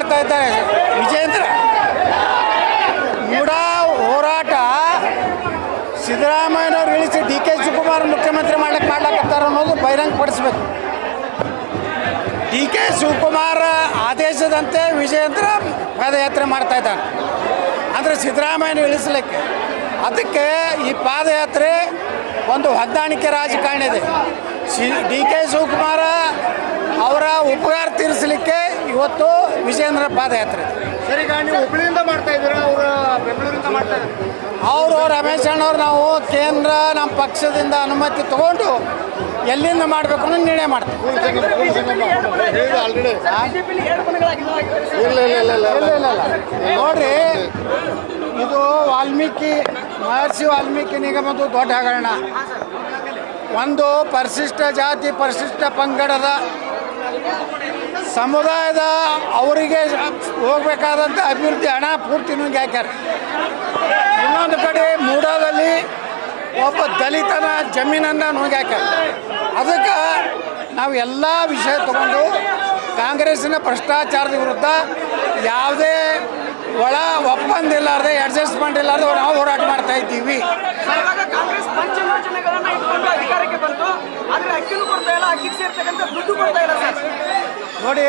ಇದ್ದಾರೆ. ವಿಜಯೇಂದ್ರ ಮೂಡಾ ಹೋರಾಟ ಸಿದ್ದರಾಮಯ್ಯನವ್ರು ಇಳಿಸಿ ಡಿ ಕೆ ಶಿವಕುಮಾರ್ ಮುಖ್ಯಮಂತ್ರಿ ಮಾಡ್ಲಿಕ್ಕೆ ಮಾಡ್ಲಕತ್ತಾರ ಅನ್ನೋದು ಬಹಿರಂಗ ಪಡಿಸ್ಬೇಕು. ಡಿ ಕೆ ಶಿವಕುಮಾರ್ ಆದೇಶದಂತೆ ವಿಜಯೇಂದ್ರ ಪಾದಯಾತ್ರೆ ಮಾಡ್ತಾ ಇದ್ದಾನೆ. ಅಂದರೆ ಸಿದ್ದರಾಮಯ್ಯನ ಇಳಿಸ್ಲಿಕ್ಕೆ ಅದಕ್ಕೆ ಈ ಪಾದಯಾತ್ರೆ ಒಂದು ಹೊಂದಾಣಿಕೆ ರಾಜಕಾರಣ ಇದೆ. ಡಿ ಕೆ ಶಿವಕುಮಾರ ಅವರ ಉಪಕಾರ ತೀರಿಸಲಿಕ್ಕೆ ಇವತ್ತು ವಿಜೇಂದ್ರ ಪಾದಯಾತ್ರೆ. ಸರಿ ನೀವು ಹುಬ್ಳಿಯಿಂದ ಮಾಡ್ತಾ ಇದ್ದೀರಾ? ಅವರು ಬೆಂಗಳೂರಿಂದ ಮಾಡ್ತಾ ಇದ್ದಾರೆ. ಅವರು ರಮೇಶ್ ಅಣ್ಣವ್ರು ನಾವು ಕೇಂದ್ರ ನಮ್ಮ ಪಕ್ಷದಿಂದ ಅನುಮತಿ ತಗೊಂಡು ಎಲ್ಲಿಂದ ಮಾಡಬೇಕು ಅನ್ನೋ ನಿರ್ಣಯ ಮಾಡ್ತೀವಿ. ಆಲ್ರೆಡಿ ಇಲ್ಲ ಇಲ್ಲ ಇಲ್ಲ ಇಲ್ಲ ಇಲ್ಲ ನೋಡ್ರಿ ಇದು ವಾಲ್ಮೀಕಿ ಮಹರ್ಷಿ ವಾಲ್ಮೀಕಿ ನಿಗಮದ ದೊಡ್ಡ ಹಗರಣ. ಒಂದು ಪರಿಶಿಷ್ಟ ಜಾತಿ ಪರಿಶಿಷ್ಟ ಪಂಗಡದ ಸಮುದಾಯದ ಅವರಿಗೆ ಹೋಗ್ಬೇಕಾದಂಥ ಅಭಿವೃದ್ಧಿ ಹಣ ಪೂರ್ತಿ ನುಂಗಿ ಹಾಕ್ಯಾರ ಇನ್ನೊಂದು ಕಡೆ ಮೂಡಾದಲ್ಲಿ ಒಬ್ಬ ದಲಿತನ ಜಮೀನನ್ನು ನುಂಗಿ ಹಾಕ್ಯಾರ ಅದಕ್ಕೆ ನಾವು ಎಲ್ಲ ವಿಷಯ ತಗೊಂಡು ಕಾಂಗ್ರೆಸ್ಸಿನ ಭ್ರಷ್ಟಾಚಾರದ ವಿರುದ್ಧ ಯಾವುದೇ ಒಳ ಒಪ್ಪಂದ ಇಲ್ಲಾರ್ದೆ ಅಡ್ಜಸ್ಟ್ಮೆಂಟ್ ಇಲ್ಲಾರ್ದೆ ನಾವು ಹೋರಾಟ ಮಾಡ್ತಾ ಇದ್ದೀವಿ.